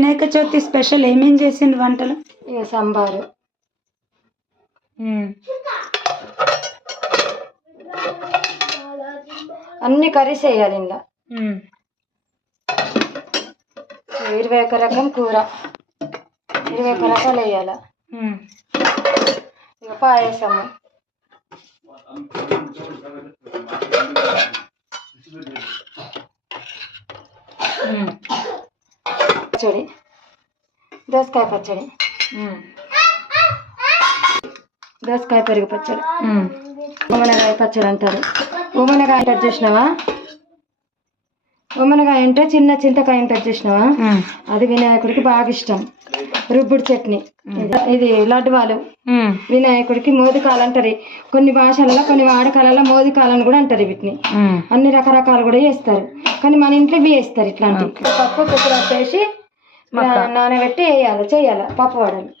Vinayaka Chavithi special ఏమేం చేసింది వంటలు? ఇక సాంబారు, అన్ని కర్రీస్ వేయాలి ఇంట్లో. 21 రకం కూర, 21 రకాలు వేయాలి. ఇక పాయసము, పచ్చడి, దోసకాయ పచ్చడి, దోసకాయ పెరుగు పచ్చడి, ఉమ్మనగాయ పచ్చడి అంటారు. ఉమ్మనగాయ కట్ చేసినావా? ఉమ్మనగాయ అంటే చిన్న చింతకాయ కట్ చేసినావా? అది వినాయకుడికి బాగా ఇష్టం. రుబ్బుడు చట్నీ, ఇది లడ్డువాలు, వినాయకుడికి మోదకాలు అంటారు. కొన్ని భాషలలో కొన్ని వాడకాలలో మోదకాలను కూడా అంటారు. వీటిని అన్ని రకరకాలు కూడా చేస్తారు, కానీ మన ఇంట్లో ఇవి వేస్తారు. ఇట్లాంటి పప్పు కుక్కర వేసి నానబెట్టి వేయాలి, చేయాలి పప్పు వడలు.